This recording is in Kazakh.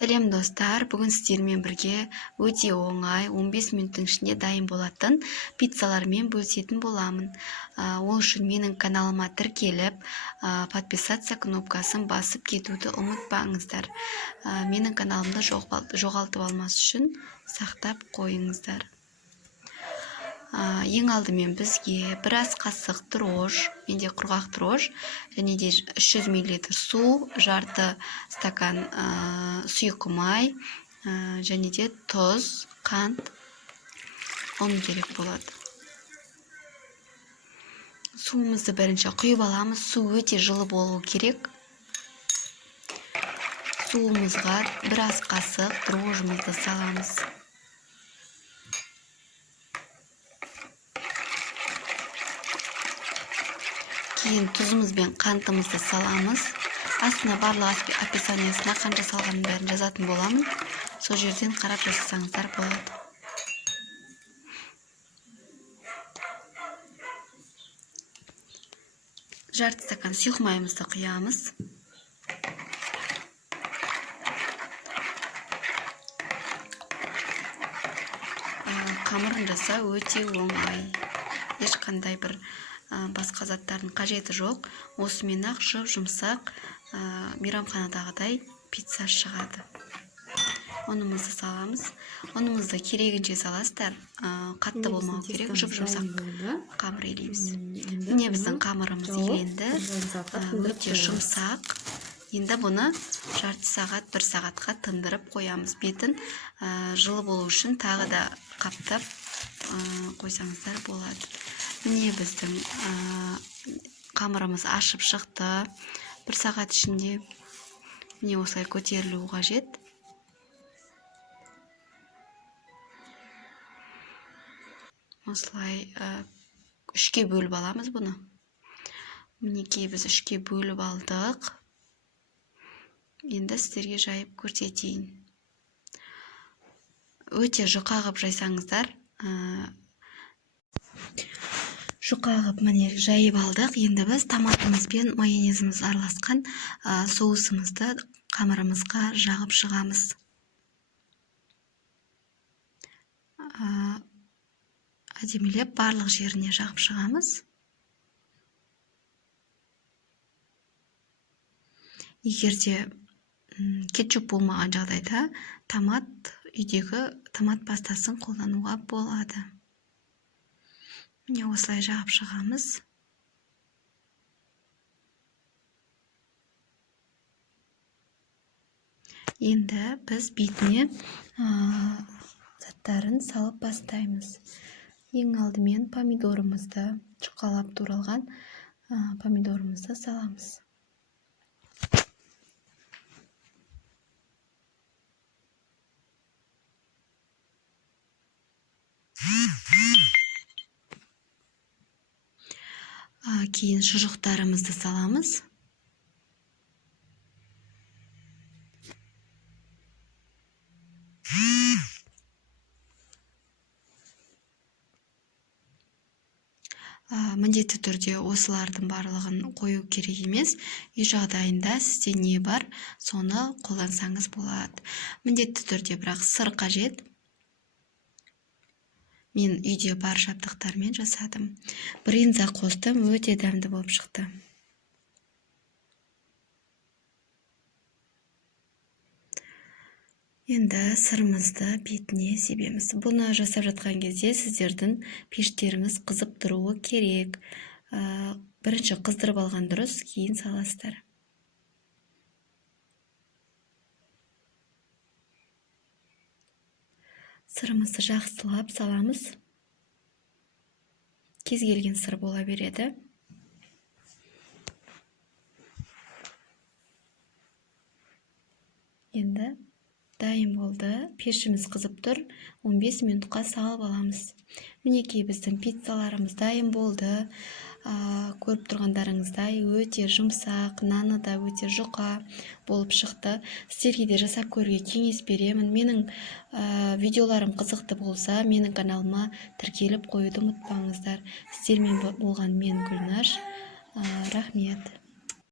Сәлем достар, бүгін сіздермен бірге өте оңай 15 минуттың ішінде дайын болатын пиццалармен бөлісетін боламын. Ол үшін менің каналыма тіркеліп, подписаться кнопкасын басып кетуді ұмытпаңыздар. Менің каналымды жоғалтып алмас үшін сақтап қойыңыздар. Ең алдымен бізге біраз қасық дрож, менде құрғақ дрож, және де 300 мл су, жарты стакан сұйық май, және де тұз, қант, оны керек болады. Суымызды бірінші құйып аламыз. Су өте жылы болу керек. Суымызға біраз қасық дрожымызды саламыз. Кейін тұзымыз бен қантымызды саламыз. Астына барлық описаниясына қанша салғанын бәрін жазатын боламын. Сол жерден қарап жасасаңыздар болады. Жарты стакан сұйық майымызды құямыз. Қамырын жасау өте оңай. Ешқандай бір басқа заттардың қажеті жоқ. Осымен ақ жұмсақ мейрамханадағыдай пицца шығады. Ұнымызды саламыз. Ұнымызды керегінше саласыздар. Қатты болмау керек, жұмсақ қамыр илейміз. Міне біздің қамырымыз иленді. Өте жұмсақ. Енді бұны жарты сағат, 1 сағатқа тындырып қоямыз. Бетін жылы болу үшін тағы да қаптап қойсаңыздар болады. Міне біздің қамырымыз ашып шықты. 1 сағат ішінде. Міне осылай көтерілуі қажет. Осылай 3-ке бөліп аламыз бұны. Мінекей біз 3-ке бөліп алдық. Енді сіздерге жайып көрсетейін. Өте жұқа ғып жайсаңыздар. Жұқа ғып міне жайып алдық. Енді біз томатымыз бен майонезіміз араласқан соусымызды қамырымызға жағып шығамыз. Әдемілеп барлық жеріне жағып шығамыз. Егерде кетчуп болмаған жағдайда үйдегі томат пастасын қолдануға болады. Міне осылай жағып шығамыз. Енді біз бетіне заттарын салып бастаймыз. Ең алдымен помидорымызды, жұқалап туралған помидорымызды саламыз. Кейін шұжықтарымызды саламыз. Міндетті түрде осылардың барлығын қою керек емес. Үй жағдайында сізде не бар, соны қолдансаңыз болады. Міндетті түрде бірақ сыр қажет. Мен үйде бар жабдықтармен жасадым. Брынза қостым, өте дәмді болып шықты. Енді сырымызды бетіне себеміз. Бұны жасап жатқан кезде сіздердің пештеріңіз қызып тұруы керек. Бірінші қыздырып алған дұрыс, кейін саласыздар. Сырымызды жақсылап саламыз. Кез келген сыр бола береді. Енді дайын болды. Пешіміз қызып тұр. 15 минутқа салып аламыз. Мінекей біздің пиццаларымыз дайын болды. Көріп тұрғандарыңыздай өте жұмсақ, наны да өте жұқа болып шықты. Сіздерге де жасап көруге кеңес беремін. Менің видеоларым қызықты болса, менің каналыма тіркеліп қоюды ұмытпаңыздар. Сіздермен болған мен Гүлнаш. Рахмет.